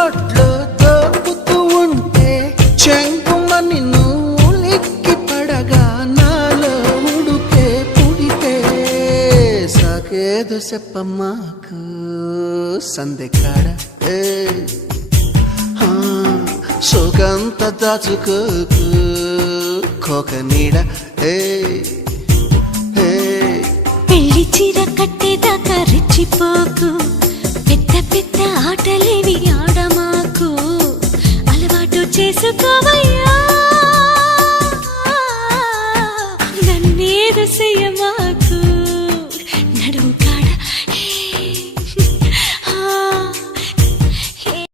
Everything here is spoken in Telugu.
ఒట్లో తోపుతూ ఉంటే చెంగుమని నువ్వు లిక్కి పడగా నాలో ఉడుకే పుడితే సాకేదో చెప్పమ్మాకు సందెకాడ సోకంత దాచుకోకు కోక నీడ పెళ్లి చీర కట్టేదాకా రెచ్చిపోకు పెద్ద పెద్ద ఆటలేవి ఆడమాకు అలవాటు చేసుకోవయ్యా నన్నేదో చెయ్యమా